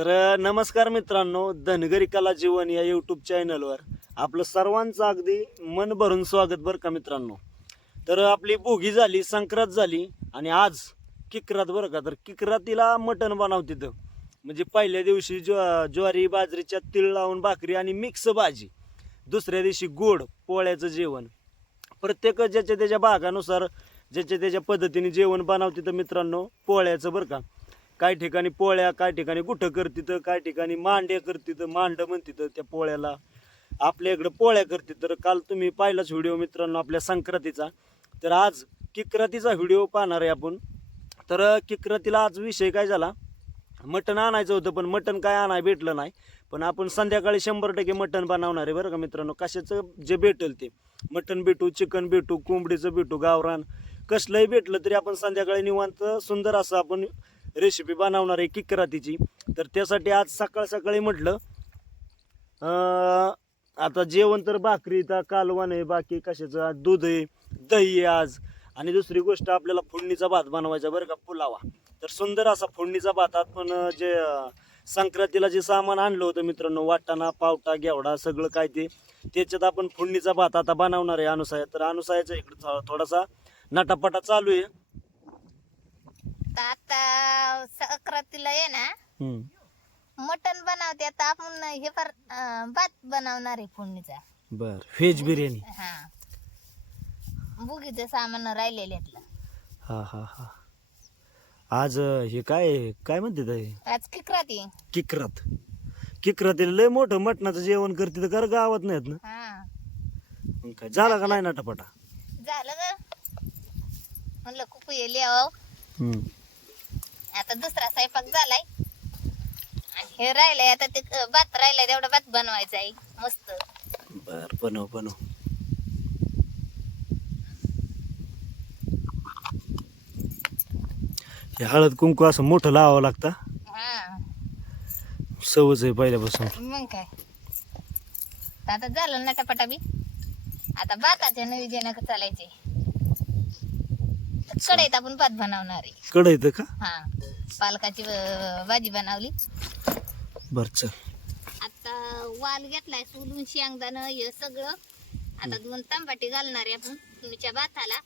नमस्कार मित्रांनो, धनगरी कला जीवन या यूट्यूब चॅनलवर आपलं सर्वांचं अगदी मन भरून स्वागत बरं का मित्रांनो. आपली भोगी झाली, संक्रांत झाली आणि आज किकरात बरं का. तर किकरातीला मटण बनवते म्हणजे पहिल्या दिवशी ज्वारी बाजरीच्या तीळ लावून भाकरी आणि मिक्स भाजी, दुसऱ्या दिवशी गोड पोळ्याचं जेवण. प्रत्येक ज्याच्या त्याच्या भागानुसार ज्याच्या त्याच्या पद्धतीने जेवण बनवते तर मित्रांनो. पोळ्याचं बरं का, काही ठिकाणी पोळ्या, काही ठिकाणी गुठं करते, काही ठिकाणी मांडे करते, मांड म्हणते त्या पोळ्याला. आपल्या इकडं पोळ्या करते. तर काल तुम्ही पाहिलाच व्हिडिओ मित्रांनो आपल्या संक्रांतीचा. तर आज किकरातीचा व्हिडिओ पाहणार आहे आपण. किकरातीला आज विषय काय झाला, मटण आणायचं होतं पण मटण काय आणाय भेटलं नाही. पण आपण संध्याकाळी 100% मटण बनवणार आहे बरं का मित्रांनो. कशाचं जे भेटेल ते मटण भेटू, चिकन भेटू, कोंबडीचं भेटू, गावरान कसलंही भेटलं तरी आपण संध्याकाळी निवांत सुंदर असं आपण रेसिपी बनवणार आहे किकरातीची. तर त्यासाठी आज सकाळ सकाळी म्हटलं आता जेवण तर भाकरी तर कालवण आहे, बाकी कशाचं आज दूध आहे, दही आहे आज. आणि दुसरी गोष्ट आपल्याला फोडणीचा भात बनवायचा बरं का, पुलावा. तर सुंदर असा फोडणीचा भात. आपण जे संक्रांतीला जे सामान आणलं होतं मित्रांनो, वाटाणा, पावटा, घेवडा सगळं काय ते, त्याच्यात आपण फोडणीचा भात आता बनवणार आहे अनुसाया. तर अनुसायाचा इकडे थोडासा नटापटा चालू आहे. आता संक्रांतीला आहे ना मटण बनवते. आता आपण हे भात बनवणार आहे फोडणीचा. बर, व्हेज बिर्याणी. हा, बुगीचं सामान राहिलेलं. हा हा हा. आज हे काय काय म्हणते ते, आज किकराती. किकरात. किकरातीला लय मोठं मटणाचं जेवण करते तर गावात नाहीत ना. हा, मग काय झाला का नाही नटापटा? झालं ग. म्हणलं खूप येले आहो. आता दुसरा स्वयंपाक झालाय आणि हे राहिलंय आता ते भात राहिलाय, तेवढा भात बनवायचा आहे मस्त. बर, बनव बनव. हे हळद कुंकू असं मोठं लावावं लागतं. हा, सवच आहे पहिल्यापासून. मग काय. आता झालं नटापटा बी. आता भाताच्या नवीन चालायचे. कढईत आपण भात बनवणार आहे. कढईत का? हा, पालकाची भाजी बनवली. बर चल. आता वाल घेतलाय सोलून, शेंगदाणं हे सगळं. आता 2 तांबाटे घालणार आहे आपण तुमच्या भाताला.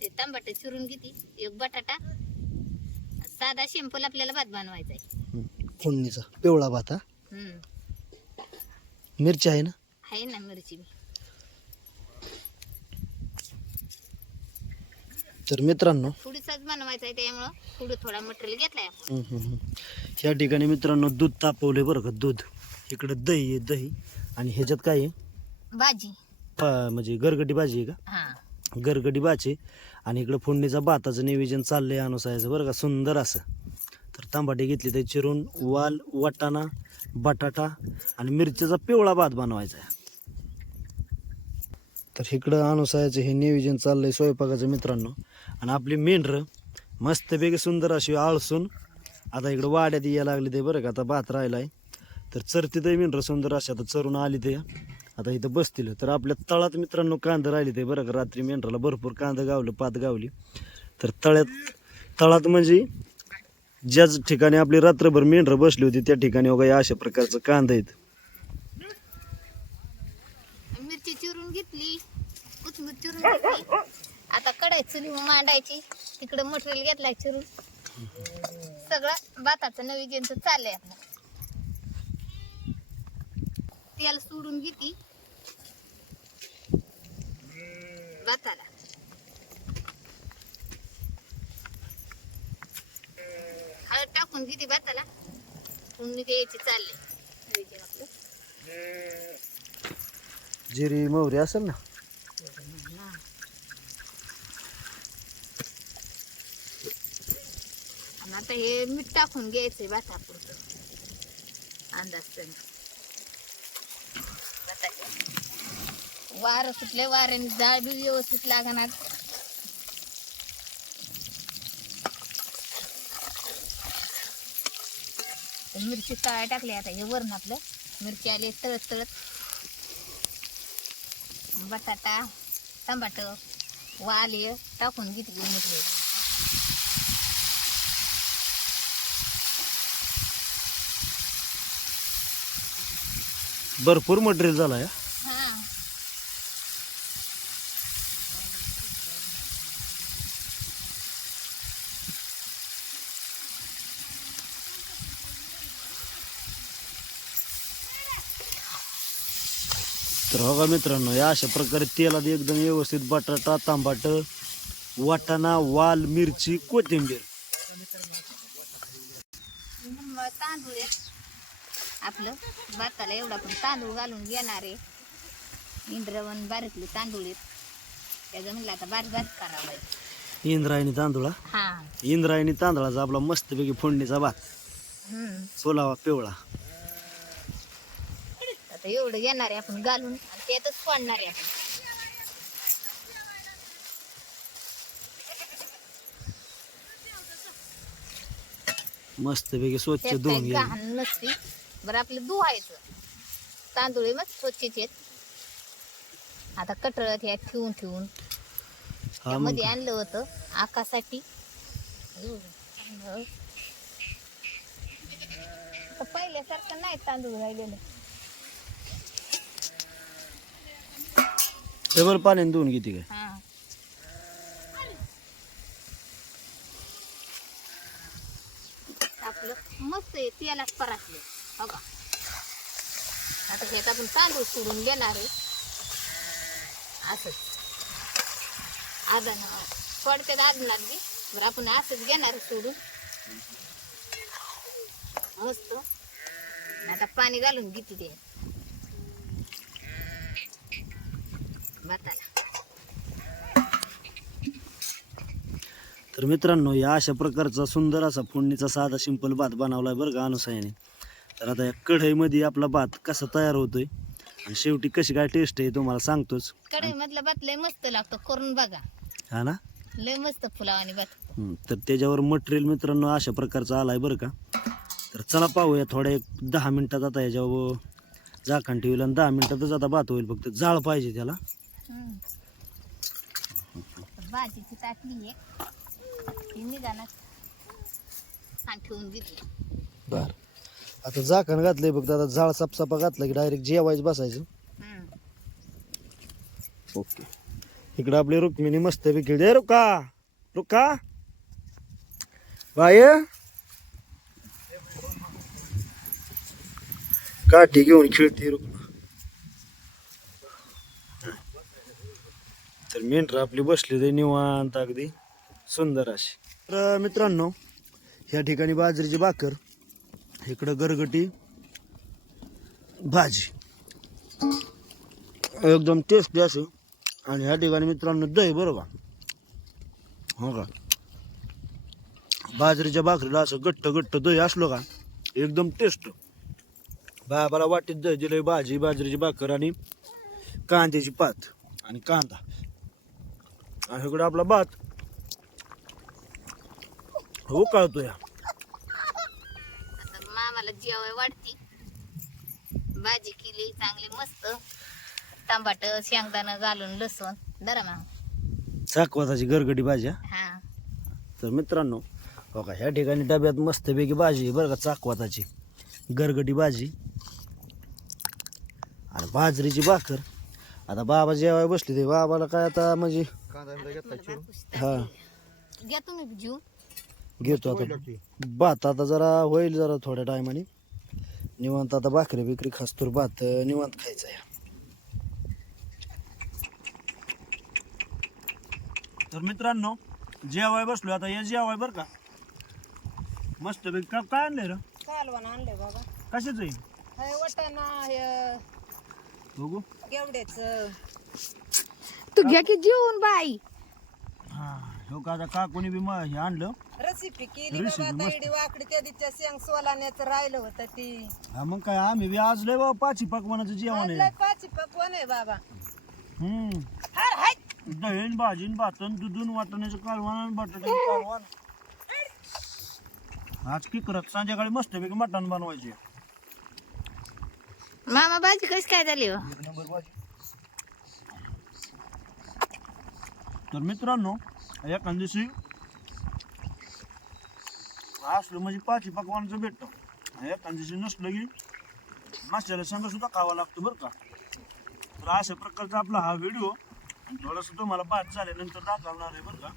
ते तांबाटे चिरून घेते, एक बटाटा. साधा सिंपल आपल्याला भात बनवायचा आहे. फोडणीचा पिवळा भात. मिरची आहे ना? आहे ना मिरची. तर मित्रांनो थोडीसाच बनवायचा आहे, त्यामुळं थोडा मटेरियल घेतलाय आपण. या ठिकाणी मित्रांनो दूध तापवले बरं का. दूध इकडं दही आहे, दही. आणि ह्याच्यात काय आहे, भाजी. म्हणजे गरगटी भाजी आहे का? हा, गरगटी भाजी. आणि इकडं फोडणीचा भाताचं नियोजन चाललंय अनुसायाचं बरं का, सुंदर असं. तर तांबाटे घेतले ते चिरून, वाल, वाटाणा, बटाटा आणि मिरचीचा पिवळा भात बनवायचा आहे. तर इकडं अनुसायाचं हे नियोजन चाललंय स्वयंपाकाचं मित्रांनो. आणि आपली मेंढरं मस्तपैकी सुंदर अशी आळसून आता इकडं वाड्यात यायला लागली ते बरं का. आता भात राहिलाय तर चरती ते मेंढरं सुंदर अशी आता चरून आली ते. आता इथं बसतील. तर आपल्या तळात मित्रांनो कांदा राहिले ते बरं का. रात्री मेंढराला भरपूर कांदा गावलं, पात गावली. तर तळात म्हणजे ज्याच ठिकाणी आपली रात्रभर मेंढरं बसली होती त्या ठिकाणी वगैरे अशा प्रकारचं कांदा आहेत. मिरची चिरून घेतली, कोथिंबीर चिरून घेतली. आता कढईत चुली मांडायची. तिकडे मटेरियल घेतलाय चिरून. सगळं भाताचं नवीन चाललंय आपलं. तेल सोडून घेते भाताला. हळद टाकून घेते भाताला. फोडणी द्यायची चाललंय आपलं. जिरी मोहरी असेल ना? आणि आता हे मीठ टाकून घ्यायचंय भातापुरतं अंदाज. वारं सुटले, वाऱ्याने डाळ बी व्यवस्थित लागणार. मिरची तळा टाकली. आता हे वरण आपलं मिरची आली तळत तळत. बटाटा, टमाट, वाल हे टाकून घेतली मिरची. भरपूर मटेरियल झाला या. हा तर बघा मित्रांनो, या अशा प्रकारे तेलात एकदम व्यवस्थित बटाटा, तांबाट, वाटाणा, वाल, मिरची, कोथिंबीर. तांदूळ आहे आपलं भाताला एवढा पण तांदूळ घालून घेणार आहे. इंद्रवन बारीकले तांदूळ आहेत त्याचं म्हणलं आता बारीक बारीक करावं आहे. इंद्रायणी तांदूळ. हा इंद्रायणी तांदळाचा आपला मस्तपैकी फोडणीचा भात, सोलावा पिवळा. आता एवढं घेणार आहे आपण घालून आणि त्यातच सोडणार आहे आपण. मस्तपैकी स्वच्छ त्यात धुवून काही घ्या. घाण नसती. बरं आपलं धुवायचं तांदूळ आहे मग स्वच्छच आहेत. आता कटळत ह्या ठेवून ठेवून हा मग मध्ये आणलं होतं आकासाठी. तर पहिल्यासारखं नाही तांदूळ राहिलेलं. टेबल पाण्याने धुवून घेते काय. हा आपलं मस्त आहे तेलात परातलं बघा. आता ह्यात आपण तांदूळ सोडून घेणार आहे असंच आदान थोडक्यात आदणार बी. बरं आपण असंच घेणार आहे सोडून मस्त. आता पाणी घालून घेते ते भाताला. तर मित्रांनो, या अशा प्रकारचा सुंदर असा फोडणीचा साधा सिंपल भात बनवलाय बरं का अनुसायाने. तर आता या कढईमध्ये आपला भात कसा तयार होतोय आणि शेवटी कशी काय टेस्ट आहे तुम्हाला सांगतोच. कढई मधला भात लय मस्त लागतो करून बघा. हा ना. लय मस्त फुलावानी भात. तर त्याच्यावर मटेरियल मित्रांनो अशा प्रकारचं आलाय बरं का. तर चला पाहूया थोड्या एक 10 मिनिटात. आता याच्यावर झाकण ठेवलं आणि 10 मिनिटातच आता भात होईल. फक्त जाळ पाहिजे त्याला. भाजीची ताटली आहे ती निघाणार आणि ठेवून दिली. बर, आता झाकण घातलंय फक्त. आता जाळ सापसापा घातला की डायरेक्ट जेवायच बसायचं. ओके. इकडं आपली रुक्मिणी मस्त पैकी दे. रुका रुका बाय, काठी घेऊन खेळते रुक्मा. तर मेंढर आपली बसली ते निवांत अगदी सुंदर अशी. तर मित्रांनो, ह्या ठिकाणी बाजरीची भाकर, इकडं गरगटी भाजी एकदम टेस्टी असे. आणि ह्या ठिकाणी मित्रांनो दही बरोबर. हो का, बाजरीच्या भाकरीला असं गट्ट गट्ट दही असलो का एकदम टेस्ट. बाबाला वाटीत दही दिलंय, भाजी, बाजरीची भाकर आणि कांद्याची पात आणि कांदा. आणि इकडं आपला भात उकळतो या. आता मामाला जेवाय वाढती. भाजी केली चांगली मस्त, टमाट शेंगदाणा घालून लसूण दरा मामा. चाकवाताची गरगटी भाजी. हा तर मित्रांनो हो का, ह्या ठिकाणी डब्यात मस्तपैकी भाजी आहे बरं का, चाकवाताची गरगटी भाजी आणि बाजरीची भाकर. आता बाबा जेवाय बसले ते. बाबाला काय आता म्हणजे हा घ्या तुम्ही जीव. घेतो आता भात. आता जरा होईल जरा थोड्या टायमाने निवांत. आता भाकरी बिकरी खासतोर भात निवांत खायचा आहे. तर मित्रांनो जेवाय बसलो आता. या जेवाय बरं का मस्त पैकी. काय आणलंय रे? कालवण आणले बाबा. कशाच आहे? हे वटाणा हे बघू. गेवड्याच. तू घ्या की जेवून बाई. हा हो का, आता काकुनी बी हे आणलं. रेसिपी केली Recipe बाबा. मस्त. तायडी वाकडी त्या दिवच्या शेंग सोलाण्याचं राहिलं होतं ती. हा मग काय, आम्ही बी आज लय बाबा पाची पकवानाचं जेवण आज आहे. लय पाची पकवान आहे बाबा. हर हाय. दहीन भाजीन भातन दुधून वाटण्याचं कालवण आणि बटाट्याचं कालवण. आज की करत संध्याकाळी मस्तपैकी मटण बनवायचे. मामा भाजी कशी काय झाली हो? एक नंबर भाजी. तर मित्रांनो एखाद्या दिवशी असलं म्हणजे पाची पकवानाचं भेटतं. एखाद्या दिवशी नसलं की माशाला संग सुद्धा खावा लागतो बरं का. तर अशा प्रकारचा आपला हा व्हिडिओ थोडंसं तुम्हाला भात झाल्यानंतर दाखवणार आहे बरं का.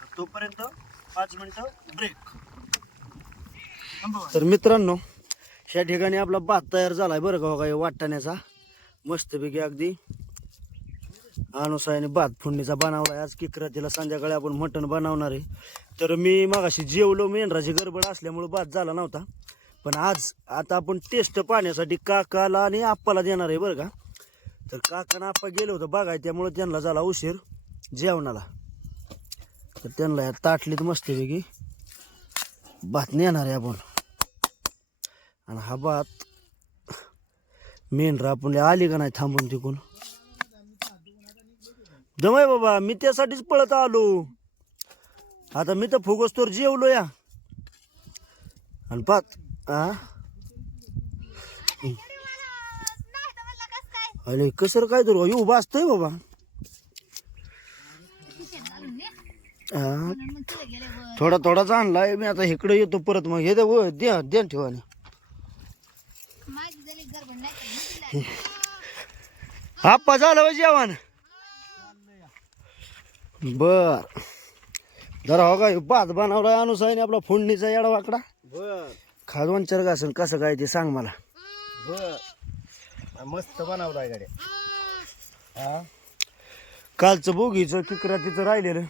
तर तोपर्यंत 5 मिनिटं ब्रेक. तर मित्रांनो ह्या ठिकाणी आपला भात तयार झालाय बरं का. काय वाटण्याचा मस्तपैकी अगदी अनुसायाने भात फोडणीचा बनवलाय. आज किकरातीला संध्याकाळी आपण मटण बनवणार आहे. तर मी मगाशी जेवलो, मेंढराची गडबड असल्यामुळे भात झाला नव्हता. पण आज आता आपण टेस्ट पाहण्यासाठी काकाला आणि आप्पाला देणार आहे बरं का. तर काकानं आप्पा गेलो होतं बघाय, त्यामुळे त्यांना झाला उशीर जेवणाला. तर त्यांना या ताटलीत मस्तपैकी भात नेणार आहे आपण. आणि हा भात मेंढरा आपण आली का नाही थांबून तिकून जमाय बाबा. मी त्यासाठीच पळत आलो. आता मी तर फुगोस्तोर जेवलो या. आणि भात अरे कसं काय तर उभा असतोय बाबा. थोडा थोडाच आणलाय मी. आता इकडे येतो परत. मग हे द्या द्या ठेवा. आप्पा झालं बा जेवण. बर जरा हो का भात बनवलाय अनुसायाने आपला फोडणीचा येडा वाकडा. बर खा 2-4 घासून कसं काय ते सांग मला. बर मस्त बनवलाय गाड्या. कालचं बोगीचं किकरातीचं राहिलेलं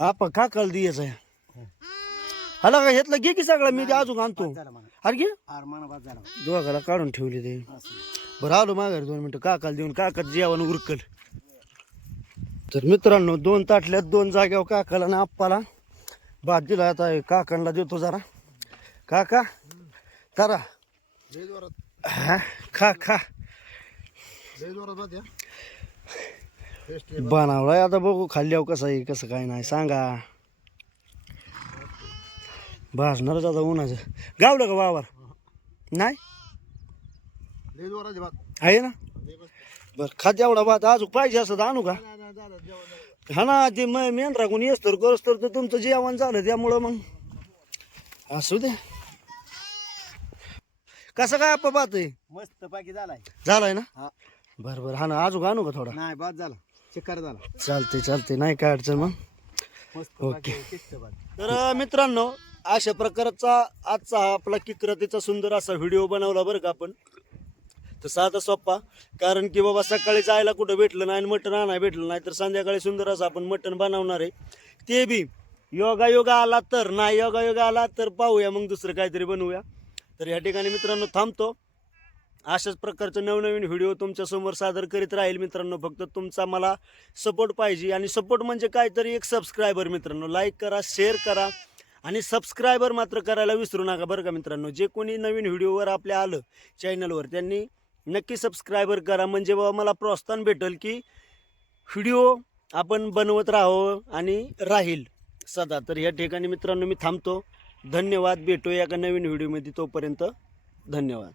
आपा काकाला द्यायचं आहे. हला का घेतलं घे की सगळं. मी ते अजून आणतो. अरे घे दोघाला काढून ठेवले ते. बरं आलो माघारी 2 मिनिटं काकाला देऊन. काका जेवण उरकल. तर मित्रांनो 2 ताटल्यात 2 जाग्यावर काकाला आणि आप्पाला भात दिला. आता काकांना देतो जरा. काका जरा हा खा खा. बनवलाय आता बघू खाल्ल्यावर कसं आहे कसं काय नाही सांगा. भाजणारच आता उन्हाचं. गावलं का वावर नाही आहे ना. बर खात एवढा भात अजून पाहिजे असं तर आणू का. हा ना ते मेंढरा कोणी येस तर करस तर तुमचं जेवण झालं त्यामुळं मग असू दे. कसं काय आपा भात आहे मस्त पाकी झालाय ना. बरं बरं हा ना अजून आणू का थोडा. नाही भात झाला चिकार झाला. चालते चालते नाही काय अडचण मग. मस्त ओके. तर मित्रांनो अशा प्रकारचा आजचा हा आपला किकरातीचा सुंदर असा व्हिडिओ बनवला बरं का आपण. तर साधा सोप्पा. कारण की बाबा सकाळी जायला कुठं भेटलं नाही आणि मटण आणायला भेटलं नाही तर संध्याकाळी सुंदर असं आपण मटण बनवणार आहे. ते बी योगा आला तर नाही योगा आला तर पाहूया मग दुसरं काहीतरी बनवूया. तर या ठिकाणी मित्रांनो थांबतो. अशाच प्रकारचं नवनवीन व्हिडिओ तुमच्यासमोर सादर करीत राहील मित्रांनो. फक्त तुमचा मला सपोर्ट पाहिजे. आणि सपोर्ट म्हणजे काहीतरी एक सबस्क्रायबर मित्रांनो. लाईक करा, शेअर करा आणि सबस्क्रायबर मात्र करायला विसरू नका बरं का मित्रांनो. जे कोणी नवीन व्हिडिओवर आपल्या आलं चॅनलवर त्यांनी नक्की सबस्क्रायबर करा. म्हणजे बाबा मला प्रोत्साहन भेटेल की व्हिडिओ आपण बनवत राहावं आणि राहील सदा. तर या ठिकाणी मित्रांनो मी थांबतो. धन्यवाद. भेटूया एका नवीन व्हिडिओमध्ये. तोपर्यंत धन्यवाद.